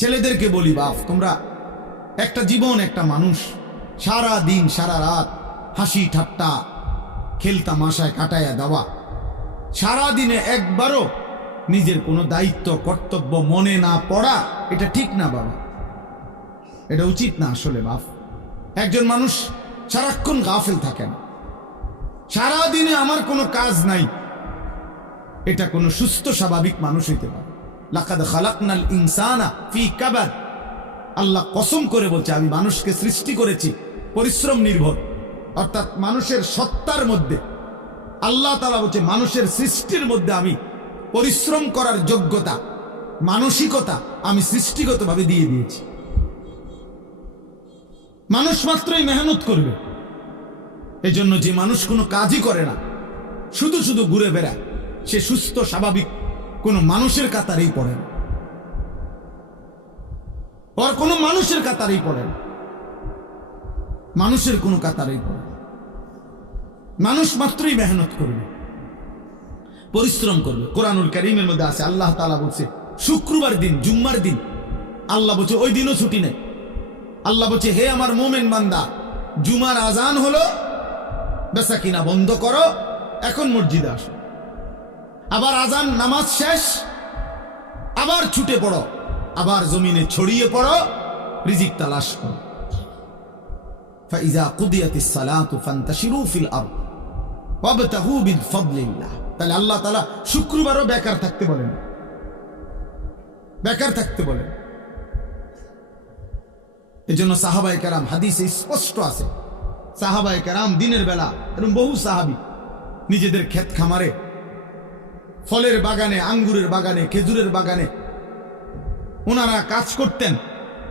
ছেলেদেরকে বলি, বাপ তোমরা একটা জীবন, একটা মানুষ, সারা দিন সারা রাত হাসি ঠাট্টা খেলতামাশায় কাটাইয়া দেওয়া, সারা দিনে একবারও নিজের কোনো দায়িত্ব কর্তব্য মনে না পড়া, এটা ঠিক না বাবা, এটা উচিত না আসলে বাপ। একজন মানুষ সারাক্ষণ গাফেল থাকেন, সারা দিনে আমার কোনো কাজ নাই, এটা কোনো সুস্থ স্বাভাবিক মানুষ হইতে পারে। লাকাদ খালাকনাল ইনসানা ফি কাবাদ, আল্লাহ কসম করে বলছে আমি মানুষকে সৃষ্টি করেছি পরিশ্রম নির্ভর, অর্থাৎ মানুষের সত্তার মধ্যে আল্লাহ তাআলা বলছে মানুষের সৃষ্টির মধ্যে আমি পরিশ্রম করার যোগ্যতা, মানসিকতা আমি সৃষ্টিগতভাবে দিয়ে দিয়েছি। মানুষ মাত্রই মেহনত করবে। এজন্য যে মানুষ কোনো কাজই করে না, শুধু শুধু ঘুরে বেড়ায়, সে সুস্থ স্বাভাবিক কোনো মানুষের কাতারেই পড়ে না, আর কোনো মানুষের কাতারেই পড়ে না, মানুষের কোনো কাতারেই পড়ে না। মানুষ মাত্রই মেহনত করবে, পরিশ্রম করবে। কোরআনুল কারীমের মধ্যে আছে, আল্লাহ তাআলা বলছে শুক্রবার দিন, জুম্মার দিন, আল্লাহ বলছে ওই দিনও ছুটি নেই। আল্লাহ বলছে হে আমার মোমেন বান্দা, জুমার আজান হলো, বেচা কিনা বন্ধ করো, এখন মসজিদে আসো। আবার আজান নামাজ শেষ, আবার ছুটে পড়ো, আবার জমিনে ছড়িয়ে পড়ো, রিজিক তালাশ করো। ফাইজা কুদিয়াতিস সালাতু ফান্তাশিরু ফিল আরদ ওয়াবতাগু মিন ফাদলিল্লাহ। তাহলে আল্লাহ তাআলা শুক্রবারও বেকার থাকতে বলেন, বেকার থাকতে বলেন। এজন্য সাহাবায়ে কেরাম, হাদিসে স্পষ্ট আছে, সাহাবায়ে কেরাম দিনের বেলা, এরকম বহু সাহাবী নিজেদের ক্ষেত খামারে, ফলের বাগানে, আঙ্গুরের বাগানে, খেজুরের বাগানে ওনারা কাজ করতেন,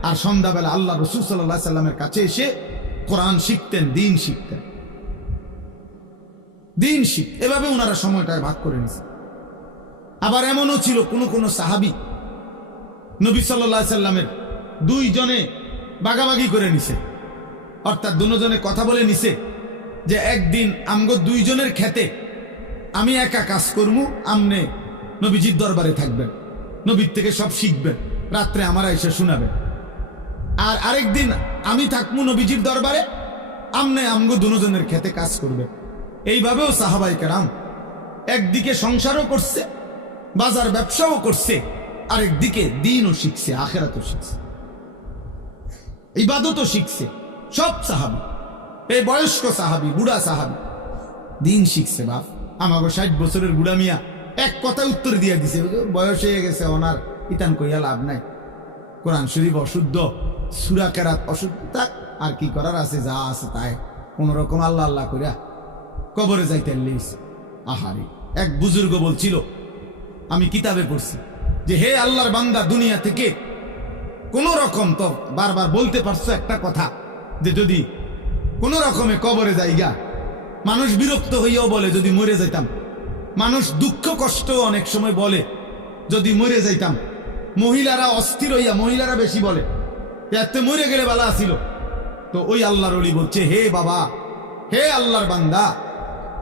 আর সন্ধ্যাবেলা আল্লাহ রাসূল সাল্লাল্লাহু আলাইহি সাল্লামের কাছে এসে কোরআন শিখতেন, দিন শিখতেন, দিন শিখ। এভাবে ওনারা সময়টা ভাগ করে নিয়েছে। আবার এমনও ছিল কোন কোন সাহাবী নবী সাল্লাল্লাহু আলাইহি সাল্লামের দুইজনে ভাগাভাগি করে নিছে, অর্থাৎ দুজনে কথা বলে নিছে যে একদিন আমগো দুইজনের খেতে আমি একা কাজ করবো, আমনে নবীজির দরবারে থাকবেন, নবীর থেকে সব শিখবেন, রাত্রে আমারা এসে শোনাবেন। আর আরেকদিন আমি থাকবো নবীজির দরবারে, আমনে আমগো দুজনের খেতে কাজ করবে। এইভাবেও সাহাবায়ে কেরাম একদিকে সংসারও করছে, বাজার ব্যবসাও করছে, আরেকদিকে দ্বীনও শিখছে, আখিরাতও শিখছে, ইবাদতও শিখছে। সব সাহাবী, এই বয়স্ক সাহাবী, বুড়া সাহাবী দ্বীন শিখছে। বাপ আমাগো 60 বছরের বুড়া মিয়া এক কথা উত্তর দিয়ে দিছে, বয়স হয়ে গেছে, ওনার ইতান কইয়া লাভ নাই, কোরআন শরীফ অশুদ্ধ, সূরা কেরাত অশুদ্ধ, থাক আর কি করার আছে, যা আছে তাই কোন রকম আল্লাহ আল্লাহ কইরা কবরে যাইতে লিস। আহারি, এক বুজুর্গ বলছিল, আমি কিতাবে পড়ছি যে হে আল্লাহর বান্দা, দুনিয়া থেকে কোন রকম, তো বারবার বলতে পারছো একটা কথা, যে যদি কোন রকমে কবরে যাইগা, মানুষ বিরক্ত হইয়াও বলে যদি মরে যাইতাম, মানুষ দুঃখ কষ্ট অনেক সময় বলে যদি মরে যাইতাম, মহিলারা অস্থির হইয়া, মহিলারা বেশি বলে এতে মরে গেলে ভালো আসিল। তো ওই আল্লাহর ওলি বলছে, হে বাবা, হে আল্লাহর বান্দা,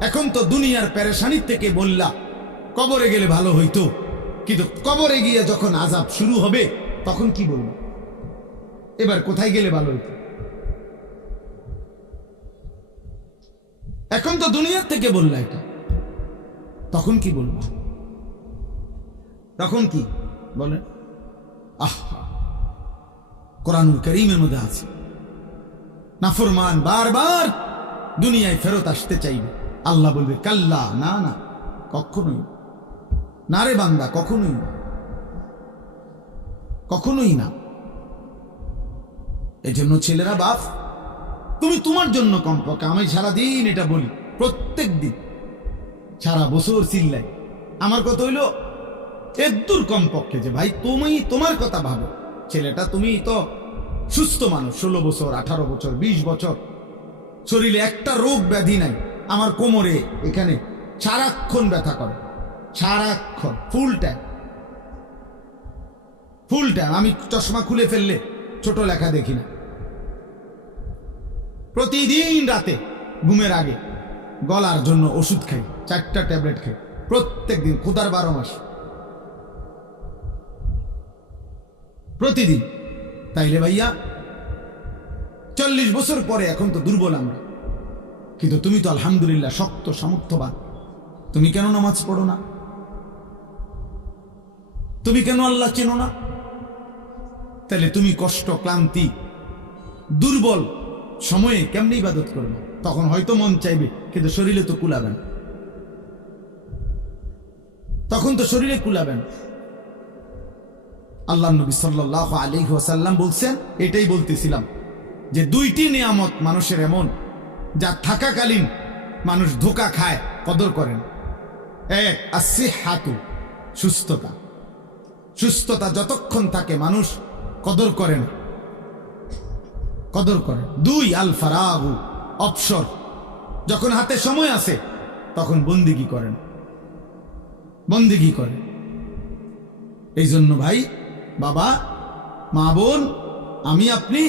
এখন তো দুনিয়ার পেরেশানির থেকে বললা কবরে গেলে ভালো হইতো, কিন্তু কবরে গিয়ে যখন আযাব শুরু হবে তখন কি বলবো, এবার কোথায় গেলে ভালো হইতো? এখন তো দুনিয়ার থেকে বললা এটা, তখন কি বলবো? তখন কি বলেন? কোরআনুল কারীমের মধ্যে আছে, নাফরমান বারবার দুনিয়ায় ফেরত আসতে চাইবে, আল্লাহ বলবে কাল্লা, না না, কখনোই না রে বান্দা, কখনোই না, কখনোই না। এজন্য ছেলেরা, বাপ তুমি তোমার জন্য কমপক্ষে, আমি সারাদিন এটা বলি, প্রত্যেক দিন সারা বছর চিল্লাই, আমার কথা হইল এদূর কমপক্ষে যে ভাই তুমি তোমার কথা ভাবো। ছেলেটা, তুমি তো সুস্থ মানুষ, 16 বছর, 18 বছর, 20 বছর, শরীরে একটা রোগ ব্যাধি নাই। আমার কোমরে এখানে সারাক্ষণ ব্যথা করে, সারাক্ষণ, ফুল টাইম, ফুল টাইম। আমি চশমা খুলে ফেললে ছোট লেখা দেখি না। প্রতিদিন রাতে ঘুমের আগে গলার জন্য ওষুধ খাই, 4টা ট্যাবলেট খাই প্রত্যেক দিন, ক্ষুধার 12 মাস। প্রতিদিন। তাইলে ভাইয়া 40 বছর পরে এখন তো দুর্বল আমরা, কিন্তু তুমি তো আলহামদুলিল্লাহ শক্ত সামর্থ্যবান। তুমি কেন নামাজ পড়ো না? তুমি কেন আল্লাহ চেনো না? তাহলে তুমি কষ্ট, ক্লান্তি, দুর্বল সময়ে কেমনি ইবাদত করবে? তখন হয়তো মন চাইবে, কিন্তু শরীরে তো কুলাবেন, তখন তো শরীরে কুলাবেন। আল্লাহ নবী সাল্লাল্লাহু আলাইহি ওয়াসাল্লাম বলছেন, এটাই বলতেছিলাম, যে 2টি নিয়ামত মানুষের এমন, যা থাকাকালীন মানুষ ধোঁকা খায়, কদর করেন। এক, আসিহাতু, সুস্থতা। সুস্থতা যতক্ষণ থাকে মানুষ কদর করেন, কদর করেন। 2, আল ফারাগু, অবসর। যখন হাতে সময় আছে তখন বন্দিগি করেন, বন্দিগি করেন। এই জন্য ভাই, বাবা, মা, বোন, আমি আপনি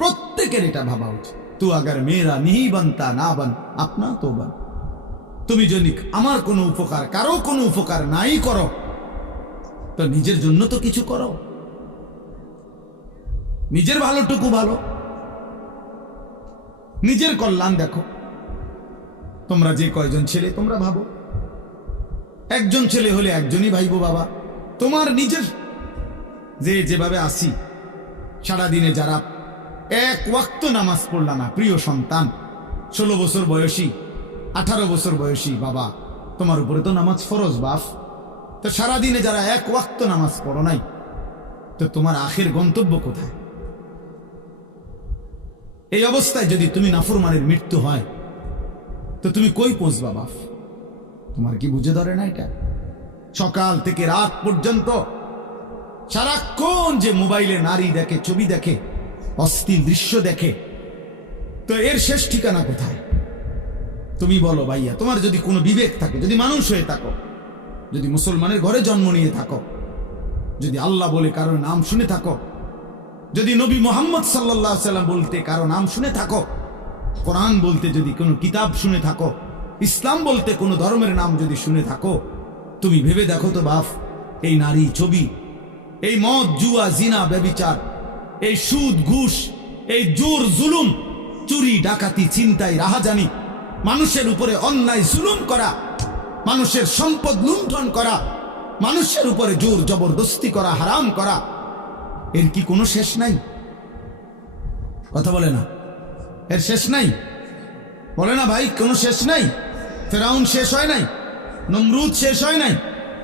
প্রত্যেকের এটা ভাবা উচিত। তু আগার মেরা নিহি বানতা না বান আপনা তো বান। তুমি যদি আমার কোনো উপকার, কারো কোনো উপকার নাই করো, তো নিজের জন্য তো কিছু করো, নিজের ভালোটুকু ভালো, নিজের কল্যাণ দেখো। তোমরা যে কয়জন ছেলে, তোমরা ভাবো, একজন ছেলে হলে একজনই ভাইবো বাবা। তোমার নিজের যেভাবে আসি, সারাদিনে যারা এক ওয়াক্ত নামাজ পড়লা না, প্রিয় সন্তান, 16 বছর বয়সী, 18 বছর বয়সী বাবা, তোমার উপরে তো নামাজ ফরজ বাপ। তো সারাদিনে যারা এক ওয়াক্ত নামাজ পড়ো নাই, তো তোমার আখের গন্তব্য কোথায়? এই অবস্থায় যদি তুমি নাফরমানের মৃত্যু হয়, তো তুমি কই পৌঁছবা বাপ? তোমার কি বুঝে ধরে না এটা? সকাল থেকে রাত পর্যন্ত সারাক্ষণ যে মোবাইলে নারী দেখে, ছবি দেখে, অস্থির দৃশ্য দেখে, তো এর শেষ ঠিকানা কোথায়? তুমি বলো ভাইয়া, তোমার যদি কোনো বিবেক থাকে, যদি মানুষ হয়ে থাকো, যদি মুসলমানের ঘরে জন্ম নিয়ে থাকো, যদি আল্লাহ বলে কারো নাম শুনে থাকো, যদি নবী মুহাম্মদ সাল্লাল্লাহু আলাইহি সাল্লাম বলতে কারো নাম শুনে থাকো, কোরআন বলতে যদি কোনো কিতাব শুনে থাকো, ইসলাম বলতে কোনো ধর্মের নাম যদি শুনে থাকো, তুমি ভেবে দেখো তো বাপ, এই নারী, ছবি, এই মদ, জুয়া, জিনা, ব্যভিচার, এই সুদ, ঘুষ, এই জোর জুলুম, চুরি, ডাকাতি, ছিনতাই, রাহাজানি, মানুষের উপরে অন্যায় জুলুম করা, মানুষের সম্পদ লুণ্ঠন করা, মানুষের উপরে জোর জবরদস্তি করা, হারাম করা, এর কি কোনো শেষ নাই? কথা বলে না, এর শেষ নাই? বলে না ভাই, কোনো শেষ নাই? ফেরাউন শেষ হয় নাই, নমরুদ শেষ হয় নাই,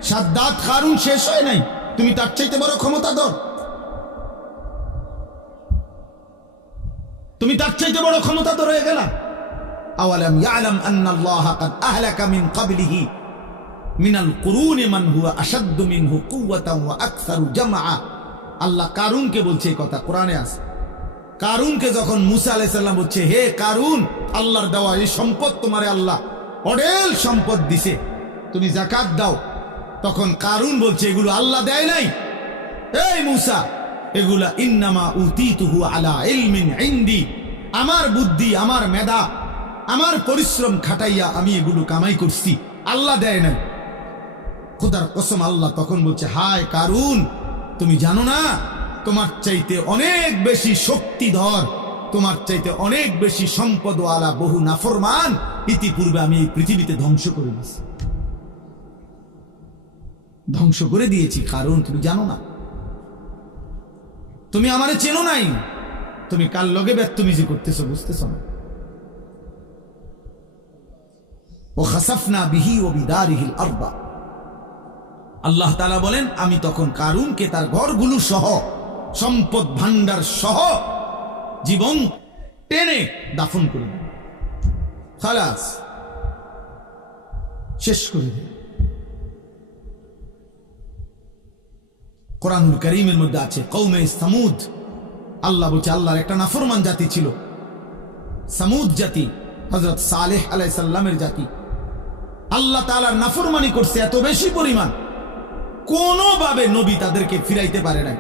সাদ্দাত, কারুন শেষ হয় নাই? তুমি তার চাইতে বড় ক্ষমতাধর? তুমি তার চাইতে বড় ক্ষমতাধর হয়ে গেলা? আওয়ালাম ইয়ালাম আন্নাল্লাহা কাদ আহলাকা মিন ক্বাবলিহি মিনাল কুরুনি মান হুয়া আশাদ্দু মিনহু কুওয়াতান ওয়া আকসারু জামআ। আল্লাহ কারুনকে বলছে এই কথা, কোরআনে আছে। কারুনকে যখন মুসা আলাইহিস সালাম বলছে, হে কারুন, আল্লাহর দেওয়া এই সম্পদ তোমারে আল্লাহ অঢেল সম্পদ দিছে, তুমি যাকাত দাও, তখন কারুন বলছে এগুলো আল্লাহ দেয় নাই, এই মুসা, এগুলা ইন্নামা উতিতুহু আলা ইলমিন ইনদি, আমার বুদ্ধি, আমার মেধা, আমার পরিশ্রম খাটাইয়া আমি এগুলো কামাই করছি, আল্লাহ দেয় নাই। খোদার কসম, আল্লাহ তখন বলছে, হায় কারুন, তুমি জানো না তোমার চাইতে অনেক বেশি শক্তিধর, তোমার চাইতে অনেক বেশি সম্পদওয়ালা বহু নাফরমান ইতিপূর্বে আমি এই পৃথিবীতে ধ্বংস করে দিয়েছি, ধ্বংস করে দিয়েছি। কারণ তুমি জানো না, তুমি আমারে চেনো নাই, তুমি কার লগে ব্যর্থমিজি করতেছো বুঝতেছ না। ও খাসাফনা বিহি ও বিদারিহিল আরবা, আল্লাহ তাআলা বলেন, আমি তখন কারুনকে তার ঘরগুলো সহ, সম্পদ ভান্ডার সহ জীবন টেনে দাফন করে দিল, খালাস, শেষ করে দিল। কোরআনুল কারীমের মধ্যে আছে কওমে সামুদ, আল্লাহ বলছে আল্লাহর একটা নাফরমান জাতি ছিল, সামুদ জাতি, হযরত সালেহ আলাইহিস সালামের জাতি। আল্লাহ তাআলার নাফরমানি করছে এত বেশি পরিমাণ, কোনোভাবে নবী তাদেরকে ফিরাইতে পারে নাই,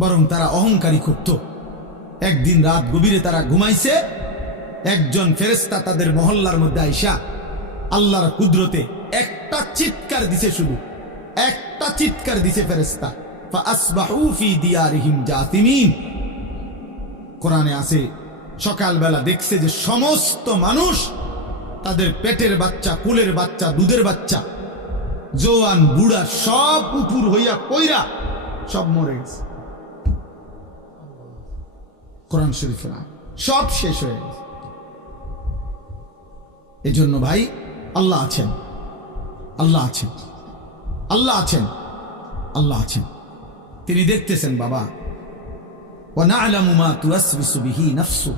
বরং তারা অহংকারী করত। একদিন রাত গভীরে তারা ঘুমাইছে, একজন ফেরেশতা তাদের মহল্লার মধ্যে আইসা আল্লাহর কুদরতে একটা চিৎকার দিছে, শুধু একটা চিৎকার দিছে ফেরেশতা, ফাসবাহু ফি দিয়ারিহিম জাতিমিন। কোরআনে আছে সকালবেলা দেখছে যে সমস্ত মানুষ তাদের পেটের বাচ্চা, কুলের বাচ্চা, দুধের বাচ্চা, জোয়ান বুড়া সব উপুর হইয়া কইরা সব মরে গেছে। কোরআন শরীফের সব শেষ হয়ে গেছে। এজন্য ভাই আল্লাহ আছেন, আল্লাহ আছেন, আল্লাহ আছেন, আল্লাহ আছেন। তিনি দেখতেছেন বাবা। ওয়া না'লামু মা তুওয়াসবিসু বিহি নাফসু।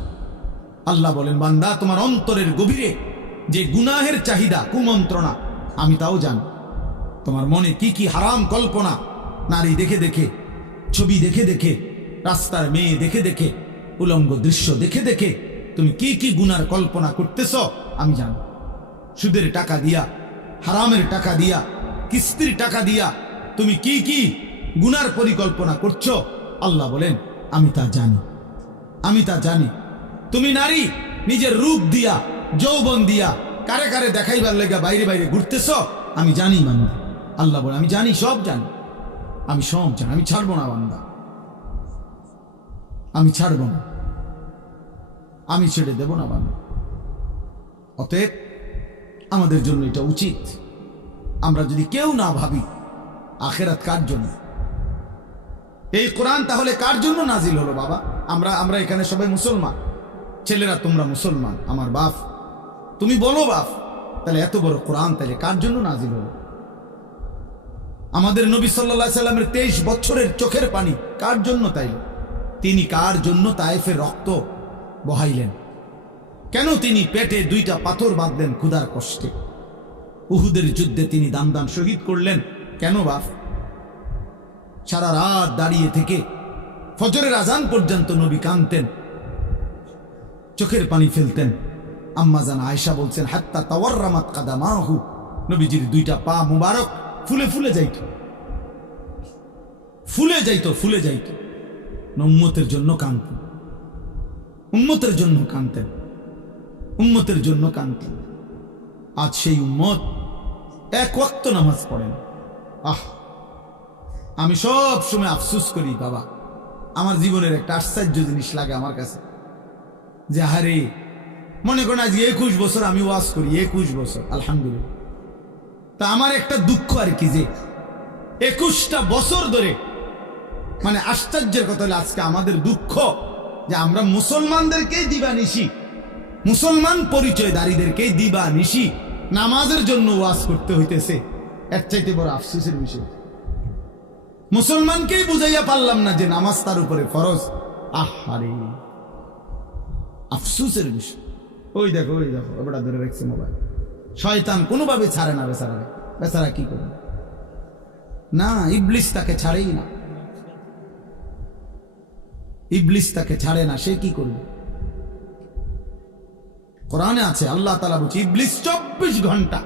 আল্লাহ বলেন বান্দা তোমার অন্তরের গভীরে যে গুনাহের চাহিদা, কুমন্ত্রণা আমি তাও জানি। তোমার মনে কি কি হারাম কল্পনা, নারী দেখে দেখে, ছবি দেখে দেখে, রাস্তার মেয়ে দেখে দেখে, উলঙ্গ দৃশ্য দেখে দেখে তুমি কি কি গুনার কল্পনা করতেছ আমি জানি। সুদের টাকা দিয়া, হারামের টাকা দিয়া, কিস্তির টাকা দিয়া তুমি কি কি গুনার পরিকল্পনা করছো আল্লাহ বলেন আমি তা জানি, আমি তা জানি। তুমি নারী নিজের রূপ দিয়া, যৌবন দিয়া কারে কারে দেখাইবার লেগা বাইরে বাইরে ঘুরতেছ আমি জানি বান্দা। আল্লাহ বলে আমি জানি, সব জানি, আমি সব জানি, আমি ছাড়বো না বান্দা, আমি ছাড়বো না, আমি ছেড়ে দেব না বান্দা। অতএব আমাদের জন্য এটা উচিত, আমরা যদি কেউ না ভাবি আখেরাত কার জন্য, এই কোরআন তাহলে কার জন্য নাজিল হলো বাবা? আমরা এখানে সবাই মুসলমান, ছেলেরা তোমরা মুসলমান, আমার বাপ, তুমি বলো বাপ, তাহলে এত বড় কোরআন তাহলে কার জন্য নাজিল হলো? আমাদের নবী সাল্লাল্লাহু আলাইহি সাল্লামের 23 বছরের চোখের পানি কার জন্য তাইল? তিনি কার জন্য তায়েফের রক্ত বহাইলেন? কেন তিনি পেটে 2টা পাথর বাঁধলেন ক্ষুধার কষ্টে? উহুদের যুদ্ধে তিনি দান দান শহীদ করলেন কেন বাপ? সারা রাত দাঁড়িয়ে থেকে ফজরের আজান পর্যন্ত নবী কাঁদতেন, চোখের পানি ফেলতেন। আম্মা জান আয়েশা বলছেন হাত্তা তাওয়াররামাত কাদামাহু, নবীজির 2টা পা মুবারক ফুলে ফুলে যাইত, ফুলে যাইত, ফুলে যাইত। উম্মতের জন্য কাঁদতেন, উম্মতের জন্য কাঁদতেন, উম্মতের জন্য কাঁদতেন। আজ সেই উম্মত এক ওয়াক্ত নামাজ পড়েন। আমি সব সময় আফসোস করি বাবা, আমার জীবনের একটা আশ্চর্য জিনিস লাগে আমার কাছে, যে হারে মনে করেন আজ 21 বছর আমি ওয়াজ করি, 21 বছর আলহামদুলিল্লাহ। তা আমার একটা দুঃখ আর কি, যে 21টা বছর ধরে, মানে আশ্চর্যের কথা হলো আজকে আমাদের দুঃখ যে আমরা মুসলমানদেরকেই দিবানিশি, মুসলমান পরিচয়ধারীদেরকেই দিবানিশি নামাজের জন্য ওয়াজ করতে হইতেছে। এর চাইতে বড় আফসোসের বিষয়, মুসলমানকেই বুঝাইয়া পারলাম না যে নামাজ তার উপরে ফরজ। আহারে আফসোসের বিষয়। ওই দেখো ওটা ধরে রাখছে মোবাইল, শয়তান কোনোভাবে ছাড়ে না বেচারা। বেচারা কি করবে? না, ইবলিস তাকে ছাড়েই না, ইবলিস তাকে ছাড়ে না, সে কি করবে? কোরআনে আছে আল্লাহ তাআলা বলছে ইবলিস 24 ঘন্টা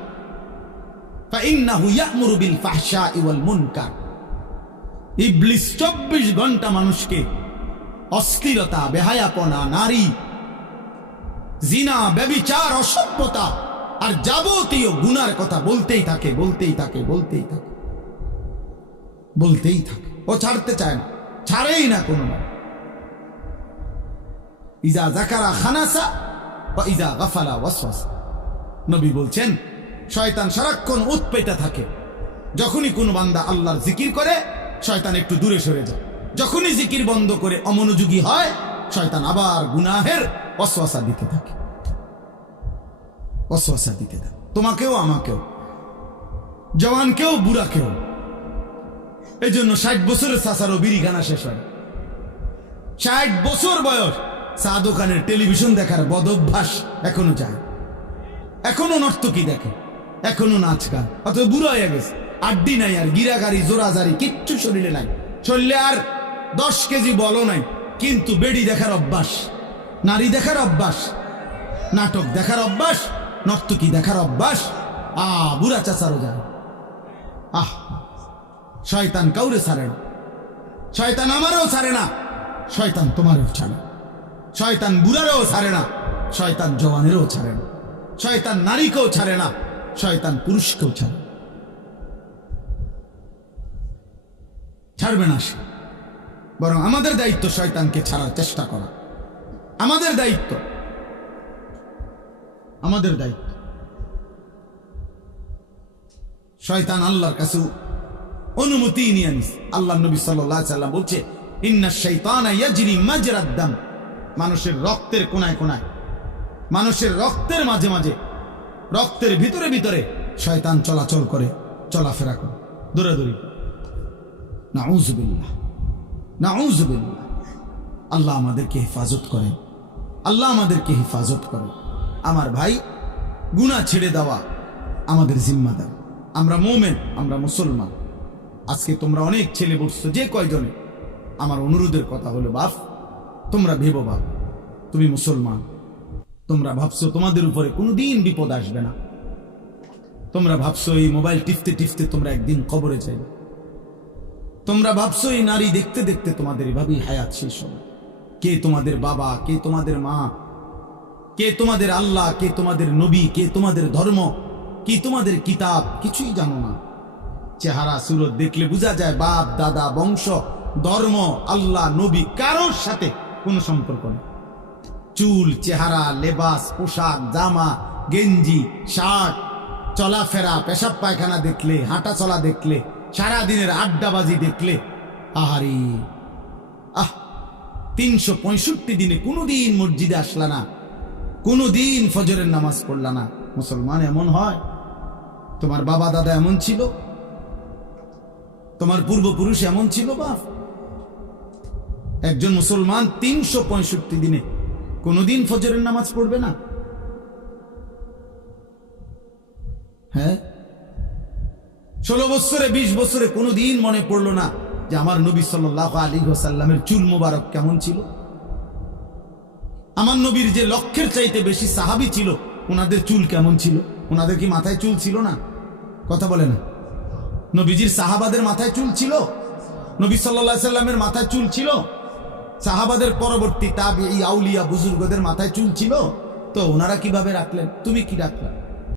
ফাইন্নাহু ইয়া'মুরু বিল ফাহশাই ওয়াল মুনকার। ইবলিস 24 ঘন্টা মানুষকে অশ্লীলতা, বেহায়াপনা, নারী, জিনা, ব্যভিচার, অসভ্যতা আর যাবতীয় গুনার কথা বলতেই থাকে, বলতেই থাকে, বলতেই থাকে, বলতেই থাকে। ও ছাড়তে চায় না, ছাড়েই না কোনো। ইজা যাকারা খানাসা ওয়া ইজা গাফালা ওয়াসওয়াসা। নবী বলছেন শয়তান সারাক্ষণ উৎপেতে থাকে। যখনই কোনো বান্দা আল্লাহর জিকির করে শয়তান একটু দূরে সরে যায়, যখনই জিকির বন্ধ করে অমনোযোগী হয় শয়তান আবার গুনাহের ওয়াসওয়াসা দিতে থাকে, ওয়াসওয়াসা দিতে থাকে। তোমাকেও, আমাকেও, জওয়ানকেও, বুড়াকেও। এই জন্য 60 বছরের চাচারও বিড়িখানা শেষ হয়। 60 বছর বয়স, চা দোকানের টেলিভিশন দেখার বদ অভ্যাস এখনো যায়, এখনো নর্তকী দেখে, এখনো নাচ গান। অথবা বুড়া হয়ে গেছে, আড্ডি নাই আর, গিরাগাড়ি, জোরাজারি কিচ্ছু শরীরে নাই, শরীরে আর 10 কেজি বলও নাই, কিন্তু বেড়ি দেখার অভ্যাস, নারী দেখার অভ্যাস, নাটক দেখার অভ্যাস, নর্তকী দেখার অভ্যাস। বুড়া চাচারও যায়। শয়তান কাউরে ছাড়ে না, শয়তান আমারও ছাড়ে না, শয়তান তোমারও ছাড়ে, শয়তান বুড়ারও ছাড়ে না, শয়তান জওয়ানেরও ছাড়ে না, শয়তান নারীকেও ছাড়ে না, শয়তান পুরুষকেও ছাড়ে। ছাড়বে না সে, বরং আমাদের দায়িত্ব শয়তানকে ছাড়ার চেষ্টা করা। আমাদের দায়িত্ব, আমাদের দায়িত্ব। শয়তান আল্লাহর কাছে অনুমতি নিয়ে নিস। আল্লাহ নবী সাল্লাল্লাহু আলাইহি ওয়াসাল্লাম বলছে, ইন্নাশ শাইতানা ইয়াজরি মাজরাদ দাম। মানুষের রক্তের কোনায় কোনায়, মানুষের রক্তের মাঝে মাঝে, রক্তের ভিতরে ভিতরে শয়তান চলাচল করে, চলাফেরা করে, দৌড়াদৌড়ি। নাউযুবিল্লাহ, নাউযুবিল্লাহ। আল্লাহ আমাদেরকে হেফাজত করেন, আল্লাহ আমাদেরকে হেফাজত করেন। আমার ভাই, গুনাহ ছেড়ে দেওয়া আমাদের জিম্মাদার। আমরা মুমিন, আমরা মুসলমান। আজকে তোমরা অনেক ছেলে বসছো, যে কয়জনে, আমার অনুরোধের কথা হলো, বাপ তোমরা ভেবো, বাপ তুমি মুসলমান, তোমরা ভাবছো তোমাদের উপরে কোনোদিন বিপদ আসবে না। তোমরা ভাবছো এই মোবাইল টিপতে টিপতে তোমরা একদিন কবরে যাবে। তোমরা ভাবছো এই নারী দেখতে দেখতে তোমাদের এভাবেই হায়াত শেষ হবে। কে তোমাদের বাবা, কে তোমাদের মা, কে তোমাদের আল্লাহ, কে তোমাদের নবী, কে তোমাদের ধর্ম, কি তোমাদের কিতাব, কিছুই জানো না। চেহারা সুরত দেখলে বোঝা যায় বাপ দাদা বংশ ধর্ম আল্লাহ নবী কারোর সাথে কোনো সম্পর্ক নেই। চুল, চেহারা, লেবাস, পোশাক, জামা, গেঞ্জি, শার্ট, চলাফেরা, পেশাব পায়খানা দেখলে, হাঁটা চলা দেখলে, সারাদিনের আড্ডাবাজি দেখলে, আহারি 365 দিনে কোনোদিন মসজিদে আসলা না, কোনোদিন ফজরের নামাজ পড়লা না। মুসলমান এমন হয়? তোমার বাবা দাদা এমন ছিল? তোমার পূর্বপুরুষ এমন ছিল? বাপ, একজন মুসলমান 365 দিনে কোনোদিন ফজরের নামাজ পড়বে না? হ্যাঁ, 16 বছরে 20 বছরে কোনোদিন মনে পড়লো না যে আমার নবী সাল্লাল্লাহু আলাইহি ওয়াসাল্লামের চুল মোবারক কেমন ছিল? আমার নবীর যে লক্ষের চাইতে বেশি সাহাবী ছিল, ওনাদের চুল কেমন ছিল? ওনাদের কি মাথায় চুল ছিল না? কথা বলে না। নবীজির সাহাবাদের মাথায় চুল ছিল? নবী সাল্লাল্লাহু আলাইহি ওয়াসাল্লামের মাথায় চুল ছিল? সাহাবাদের পরবর্তী তাবিঈ আউলিয়া বুজুর্গদের মাথায় চুল ছিল? তো ওনারা কিভাবে রাখলেন? তুমি কি রাখলা?